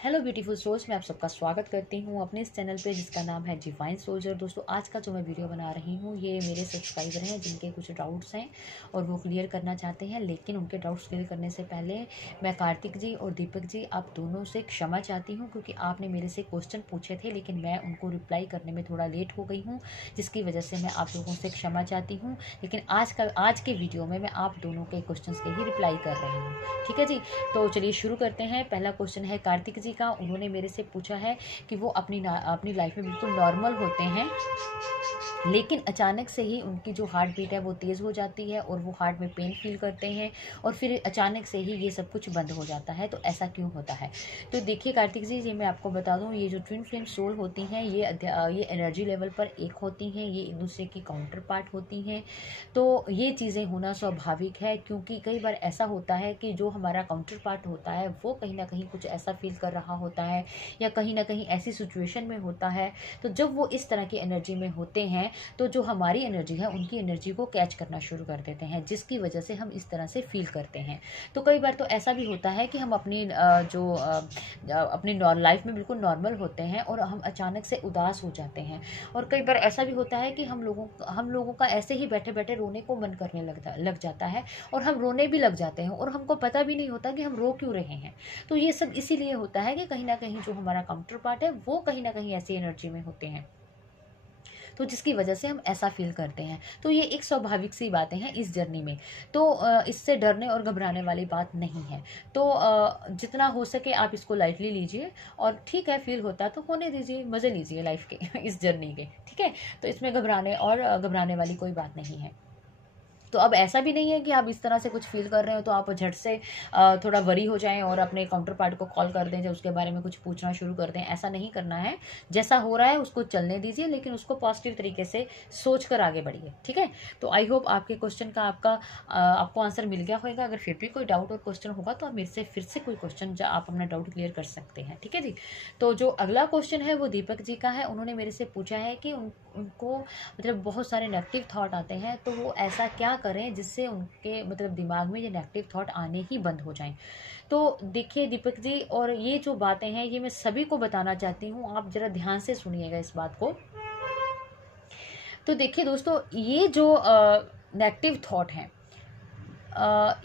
Hello beautiful souls, मैं आप सबका स्वागत करती हूँ अपने इस चैनल पे जिसका नाम है डिवाइन सोल्जर। दोस्तों, आज का जो मैं वीडियो बना रही हूँ ये मेरे सब्सक्राइबर हैं जिनके कुछ डाउट्स हैं और वो क्लियर करना चाहते हैं। लेकिन उनके डाउट्स क्लियर करने से पहले मैं कार्तिक जी और दीपक जी आप दोनों से क्षमा चाहती हूँ, क्योंकि आपने मेरे से क्वेश्चन पूछे थे लेकिन मैं उनको रिप्लाई करने में थोड़ा लेट हो गई हूँ, जिसकी वजह से मैं आप लोगों से क्षमा चाहती हूँ। लेकिन आज के वीडियो में मैं आप दोनों के क्वेश्चन के ही रिप्लाई कर रही हूँ। ठीक है जी, तो चलिए शुरू करते हैं। पहला क्वेश्चन है कार्तिक जी का। उन्होंने मेरे से पूछा है कि वो अपनी लाइफ में बिल्कुल नॉर्मल होते हैं, लेकिन अचानक से ही उनकी जो हार्ट बीट है वो तेज़ हो जाती है और वो हार्ट में पेन फील करते हैं और फिर अचानक से ही ये सब कुछ बंद हो जाता है। तो ऐसा क्यों होता है? तो देखिए कार्तिक जी, ये मैं आपको बता दूं, ये जो ट्विन फ्लेम सोल होती हैं ये एनर्जी लेवल पर एक होती हैं, ये एक दूसरे की काउंटर पार्ट होती हैं। तो ये चीज़ें होना स्वाभाविक है, क्योंकि कई बार ऐसा होता है कि जो हमारा काउंटर पार्ट होता है वो कहीं ना कहीं कुछ ऐसा फील कर रहा होता है या कहीं ना कहीं ऐसी सिचुएशन में होता है। तो जब वो इस तरह की एनर्जी में होते हैं तो जो हमारी एनर्जी है उनकी एनर्जी को कैच करना शुरू कर देते हैं, जिसकी वजह से हम इस तरह से फील करते हैं। तो कई बार तो ऐसा भी होता है कि हम अपनी लाइफ में बिल्कुल नॉर्मल होते हैं और हम अचानक से उदास हो जाते हैं। और कई बार ऐसा भी होता है कि हम लोगों का ऐसे ही बैठे बैठे रोने को मन करने लग जाता है और हम रोने भी लग जाते हैं और हमको पता भी नहीं होता कि हम रो क्यों रहे हैं। तो ये सब इसीलिए होता है कि कहीं ना कहीं जो हमारा काउंटर पार्ट है वो कहीं ना कहीं ऐसी एनर्जी में होते हैं, तो जिसकी वजह से हम ऐसा फील करते हैं। तो ये एक स्वाभाविक सी बातें हैं इस जर्नी में, तो इससे डरने और घबराने वाली बात नहीं है। तो जितना हो सके आप इसको लाइटली लीजिए और ठीक है, फील होता है तो होने दीजिए, मज़े लीजिए लाइफ के इस जर्नी के। ठीक है, तो इसमें घबराने वाली कोई बात नहीं है। तो अब ऐसा भी नहीं है कि आप इस तरह से कुछ फील कर रहे हो तो आप झट से थोड़ा वरी हो जाएं और अपने काउंटर पार्ट को कॉल कर दें, जब उसके बारे में कुछ पूछना शुरू कर दें। ऐसा नहीं करना है। जैसा हो रहा है उसको चलने दीजिए, लेकिन उसको पॉजिटिव तरीके से सोच कर आगे बढ़िए। ठीक है, तो आई होप आपके क्वेश्चन का आपको आंसर मिल गया होगा। अगर फिर भी कोई डाउट और क्वेश्चन होगा तो आप मेरे से फिर से कोई क्वेश्चन आप अपना डाउट क्लियर कर सकते हैं। ठीक है जी, तो जो अगला क्वेश्चन है वो दीपक जी का है। उन्होंने मेरे से पूछा है कि उनको मतलब बहुत सारे नेगेटिव थॉट आते हैं, तो वो ऐसा क्या करें जिससे उनके मतलब दिमाग में ये नेगेटिव थॉट आने ही बंद हो जाएं। तो देखिए दीपक जी, और ये जो बातें हैं ये मैं सभी को बताना चाहती हूँ, आप जरा ध्यान से सुनिएगा इस बात को। तो देखिए दोस्तों, ये जो नेगेटिव थॉट हैं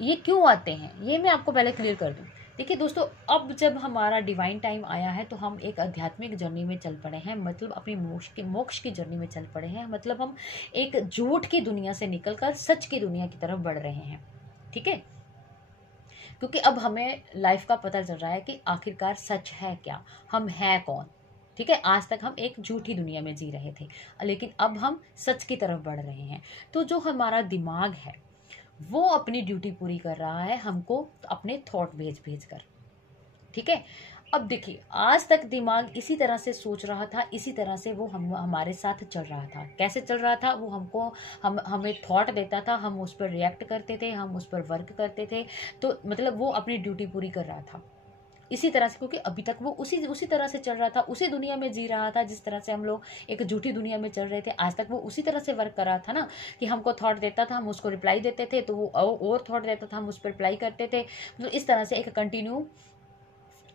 ये क्यों आते हैं ये मैं आपको पहले क्लियर कर दूं। देखिए दोस्तों, अब जब हमारा डिवाइन टाइम आया है तो हम एक आध्यात्मिक जर्नी में चल पड़े हैं, मतलब अपनी मोक्ष की जर्नी में चल पड़े हैं। मतलब हम एक झूठ की दुनिया से निकलकर सच की दुनिया की तरफ बढ़ रहे हैं। ठीक है, क्योंकि अब हमें लाइफ का पता चल रहा है कि आखिरकार सच है क्या, हम हैं कौन। ठीक है, आज तक हम एक झूठी दुनिया में जी रहे थे, लेकिन अब हम सच की तरफ बढ़ रहे हैं। तो जो हमारा दिमाग है वो अपनी ड्यूटी पूरी कर रहा है हमको अपने थॉट भेज कर। ठीक है, अब देखिए, आज तक दिमाग इसी तरह से सोच रहा था, इसी तरह से वो हमारे साथ चल रहा था। कैसे चल रहा था? वो हमें थॉट देता था, हम उस पर रिएक्ट करते थे, हम उस पर वर्क करते थे। तो मतलब वो अपनी ड्यूटी पूरी कर रहा था इसी तरह से, क्योंकि अभी तक वो उसी तरह से चल रहा था, उसी दुनिया में जी रहा था जिस तरह से हम लोग एक झूठी दुनिया में चल रहे थे। आज तक वो उसी तरह से वर्क कर रहा था ना, कि हमको थॉट देता था, हम उसको रिप्लाई देते थे, तो वो और थॉट देता था, हम उस पर रिप्लाई करते थे। तो इस तरह से एक कंटिन्यू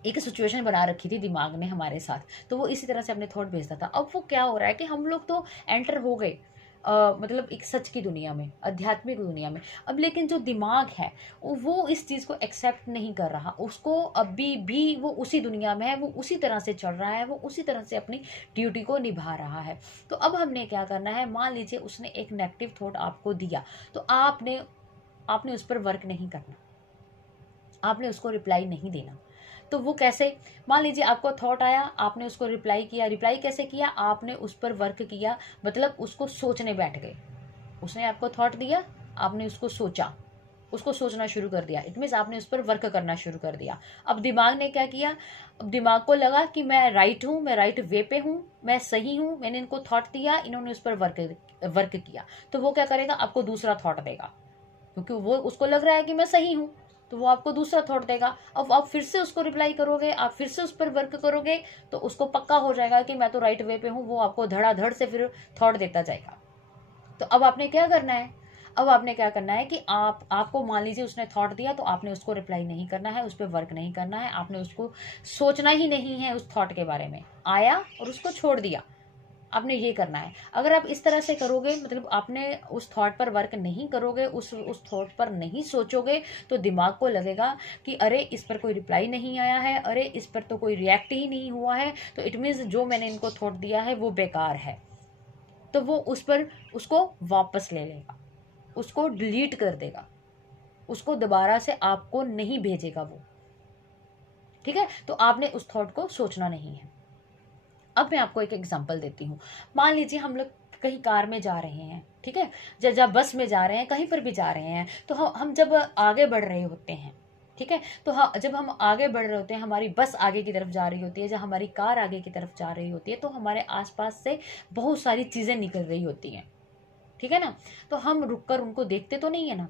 एक सिचुएशन बना रखी थी दिमाग ने हमारे साथ, तो वो इसी तरह से अपने थॉट भेजता था। अब वो क्या हो रहा है कि हम लोग तो एंटर हो गए मतलब एक सच की दुनिया में, आध्यात्मिक दुनिया में। अब लेकिन जो दिमाग है वो इस चीज़ को एक्सेप्ट नहीं कर रहा, उसको अभी भी वो उसी दुनिया में है, वो उसी तरह से चल रहा है, वो उसी तरह से अपनी ड्यूटी को निभा रहा है। तो अब हमने क्या करना है, मान लीजिए उसने एक नेगेटिव थॉट आपको दिया, तो आपने उस पर वर्क नहीं करना, आपने उसको रिप्लाई नहीं देना। तो वो कैसे? मान लीजिए आपको थॉट आया, आपने उसको रिप्लाई किया। रिप्लाई कैसे किया? आपने उस पर वर्क किया, मतलब उसको सोचने बैठ गए। उसने आपको थॉट दिया, आपने उसको सोचा, उसको सोचना शुरू कर दिया। इट मीन्स आपने उस पर वर्क करना शुरू कर दिया। अब दिमाग ने क्या किया? अब दिमाग को लगा कि मैं राइट हूँ, मैं राइट वे पे हूँ, मैं सही हूँ, मैंने इनको थॉट दिया, इन्होंने उस पर वर्क किया। तो वो क्या करेगा? आपको दूसरा थॉट देगा, क्योंकि वो उसको लग रहा है कि मैं सही हूँ, तो वो आपको दूसरा थॉट देगा। अब आप फिर से उसको रिप्लाई करोगे, आप फिर से उस पर वर्क करोगे, तो उसको पक्का हो जाएगा कि मैं तो राइट वे पे हूँ। वो आपको धड़ाधड़ से फिर थॉट देता जाएगा। तो अब आपने क्या करना है? अब आपने क्या करना है कि आपको मान लीजिए उसने थॉट दिया, तो आपने उसको रिप्लाई नहीं करना है, उस पर वर्क नहीं करना है, आपने उसको सोचना ही नहीं है उस थॉट के बारे में। आया और उसको छोड़ दिया, आपने ये करना है। अगर आप इस तरह से करोगे, मतलब आपने उस थॉट पर वर्क नहीं करोगे, उस थॉट पर नहीं सोचोगे, तो दिमाग को लगेगा कि अरे इस पर कोई रिप्लाई नहीं आया है, अरे इस पर तो कोई रिएक्ट ही नहीं हुआ है, तो इट मीन्स जो मैंने इनको थॉट दिया है वो बेकार है। तो वो उसको वापस ले लेगा, उसको डिलीट कर देगा, उसको दोबारा से आपको नहीं भेजेगा वो। ठीक है, तो आपने उस थॉट को सोचना नहीं है। अब मैं आपको एक एग्जांपल देती हूँ। मान लीजिए हम लोग कहीं कार में जा रहे हैं, ठीक है, जब बस में जा रहे हैं, कहीं पर भी जा रहे हैं, तो हम जब आगे बढ़ रहे होते हैं, ठीक है, तो जब हम आगे बढ़ रहे होते हैं, हमारी बस आगे की तरफ जा रही होती है, जब हमारी कार आगे की तरफ जा रही होती है, तो हमारे आसपास से बहुत सारी चीज़ें निकल रही होती हैं, ठीक है ना। तो हम रुक कर उनको देखते तो नहीं है ना,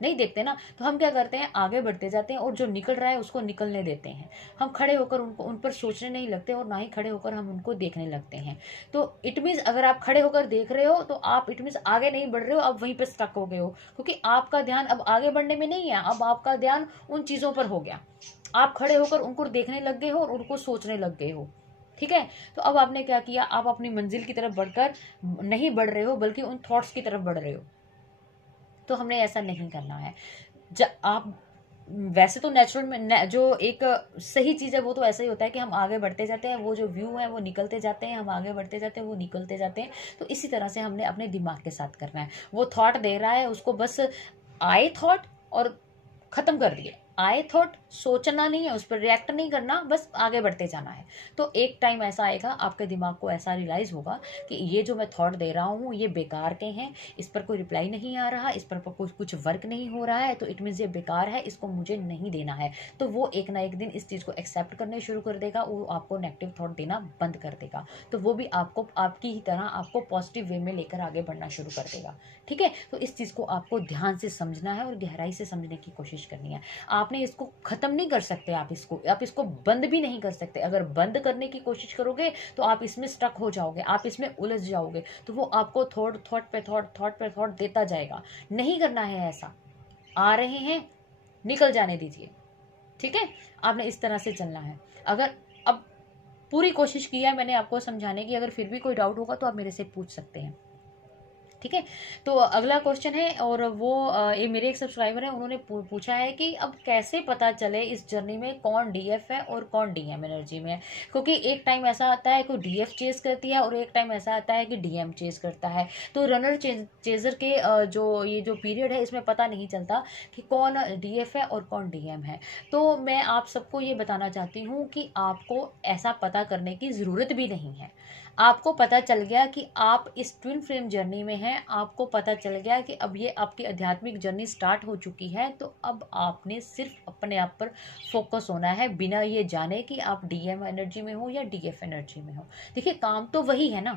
नहीं देखते ना, तो हम क्या करते हैं, आगे बढ़ते जाते हैं और जो निकल रहा है उसको निकलने देते हैं। हम खड़े होकर उन पर सोचने नहीं लगते और ना ही खड़े होकर हम उनको देखने लगते हैं। तो इट मीन्स अगर आप खड़े होकर देख रहे हो तो आप इट मीन्स आगे नहीं बढ़ रहे हो, अब वहीं पर स्टक हो गए हो, क्योंकि आपका ध्यान अब आगे बढ़ने में नहीं है, अब आपका ध्यान उन चीज़ों पर हो गया। आप खड़े होकर उनको देखने लग गए हो और उनको सोचने लग गए हो। ठीक है, तो अब आपने क्या किया, आप अपनी मंजिल की तरफ बढ़कर नहीं बढ़ रहे हो, बल्कि उन थॉट्स की तरफ बढ़ रहे हो। तो हमने ऐसा नहीं करना है। आप वैसे तो नेचुरल में जो एक सही चीज़ है वो तो ऐसा ही होता है कि हम आगे बढ़ते जाते हैं, वो जो व्यू है वो निकलते जाते हैं, हम आगे बढ़ते जाते हैं, वो निकलते जाते हैं। तो इसी तरह से हमने अपने दिमाग के साथ करना है। वो थॉट दे रहा है, उसको बस आए थॉट और ख़त्म कर दिए, आए थॉट, सोचना नहीं है, उस पर रिएक्ट नहीं करना, बस आगे बढ़ते जाना है। तो एक टाइम ऐसा आएगा, आपके दिमाग को ऐसा रियलाइज़ होगा कि ये जो मैं थॉट दे रहा हूँ ये बेकार के हैं, इस पर कोई रिप्लाई नहीं आ रहा, इस पर कुछ वर्क नहीं हो रहा है, तो इट मीन्स ये बेकार है, इसको मुझे नहीं देना है। तो वो एक ना एक दिन इस चीज़ को एक्सेप्ट करने शुरू कर देगा, वो आपको नेगेटिव थॉट देना बंद कर देगा। तो वो भी आपको आपकी ही तरह आपको पॉजिटिव वे में लेकर आगे बढ़ना शुरू कर देगा। ठीक है, तो इस चीज़ को आपको ध्यान से समझना है और गहराई से समझने की कोशिश करनी है। आपने इसको खत्म नहीं कर सकते, आप इसको बंद भी नहीं कर सकते। अगर बंद करने की कोशिश करोगे तो आप इसमें स्टक हो जाओगे, आप इसमें उलझ जाओगे, तो वो आपको थॉट पे थॉट देता जाएगा। नहीं करना है ऐसा, आ रहे हैं निकल जाने दीजिए। ठीक है, आपने इस तरह से चलना है। अगर अब पूरी कोशिश की है मैंने आपको समझाने की, अगर फिर भी कोई डाउट होगा तो आप मेरे से पूछ सकते हैं। ठीक है, तो अगला क्वेश्चन है, और वो ये मेरे एक सब्सक्राइबर है, उन्होंने पूछा है कि अब कैसे पता चले इस जर्नी में कौन डीएफ है और कौन डीएम एनर्जी में है। क्योंकि एक टाइम ऐसा आता है कि डीएफ चेज करती है और एक टाइम ऐसा आता है कि डीएम चेज करता है। तो रनर चेजर के ये जो पीरियड है इसमें पता नहीं चलता कि कौन डीएफ है और कौन डीएम है। तो मैं आप सबको ये बताना चाहती हूँ कि आपको ऐसा पता करने की ज़रूरत भी नहीं है। आपको पता चल गया कि आप इस ट्विन फ्लेम जर्नी में हैं, आपको पता चल गया कि अब ये आपकी आध्यात्मिक जर्नी स्टार्ट हो चुकी है, तो अब आपने सिर्फ अपने आप पर फोकस होना है, बिना ये जाने कि आप डीएम एनर्जी में हो या डीएफ एनर्जी में हो। देखिए, काम तो वही है ना,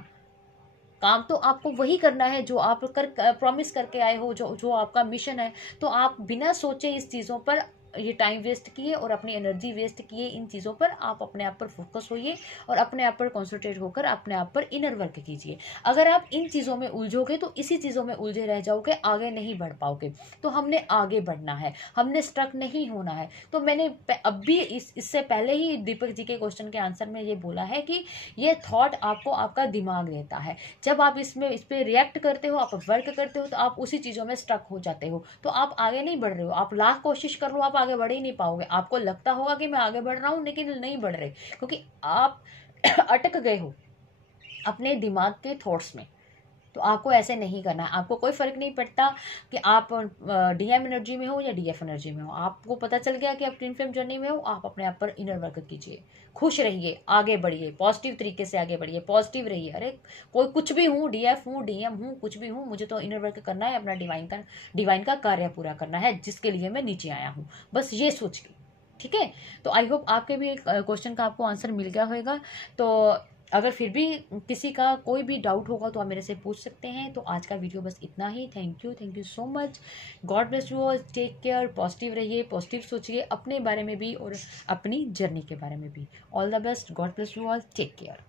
काम तो आपको वही करना है जो आप प्रॉमिस करके आए हो, जो आपका मिशन है। तो आप बिना सोचे इस चीज़ों पर ये टाइम वेस्ट किए और अपनी एनर्जी वेस्ट किए इन चीज़ों पर, आप अपने आप पर फोकस होइए और अपने आप पर कॉन्सेंट्रेट होकर अपने आप पर इनर वर्क कीजिए। अगर आप इन चीज़ों में उलझोगे तो इसी चीज़ों में उलझे रह जाओगे, आगे नहीं बढ़ पाओगे। तो हमने आगे बढ़ना है, हमने स्ट्रक नहीं होना है। तो मैंने अब भी इससे पहले ही दीपक जी के क्वेश्चन के आंसर में ये बोला है कि ये थॉट आपको आपका दिमाग देता है। जब आप इस पर रिएक्ट करते हो, आप वर्क करते हो, तो आप उसी चीज़ों में स्ट्रक हो जाते हो, तो आप आगे नहीं बढ़ रहे हो। आप लाख कोशिश कर लो, आप आगे बढ़ ही नहीं पाओगे। आपको लगता होगा कि मैं आगे बढ़ रहा हूँ, लेकिन नहीं बढ़ रहे, क्योंकि आप अटक गए हो अपने दिमाग के थॉट्स में। तो आपको ऐसे नहीं करना है। आपको कोई फर्क नहीं पड़ता कि आप डीएम एनर्जी में हो या डीएफ एनर्जी में हो। आपको पता चल गया कि आप ट्विन फ्लेम जर्नी में हो, आप अपने आप पर इनर वर्क कीजिए, खुश रहिए, आगे बढ़िए, पॉजिटिव तरीके से आगे बढ़िए, पॉजिटिव रहिए। अरे कोई कुछ भी हूँ, डीएफ हूँ, डीएम हूँ, कुछ भी हूँ, मुझे तो इनर वर्क करना है, अपना डिवाइन का कार्य पूरा करना है, जिसके लिए मैं नीचे आया हूँ, बस ये सोच के। ठीक है, तो आई होप आपके भी क्वेश्चन का आपको आंसर मिल गया होगा। तो अगर फिर भी किसी का कोई भी डाउट होगा तो आप मेरे से पूछ सकते हैं। तो आज का वीडियो बस इतना ही। Thank you so much. God bless you all, take care, positive रहिए, पॉजिटिव सोचिए अपने बारे में भी और अपनी जर्नी के बारे में भी। All the best, God bless you all, take care.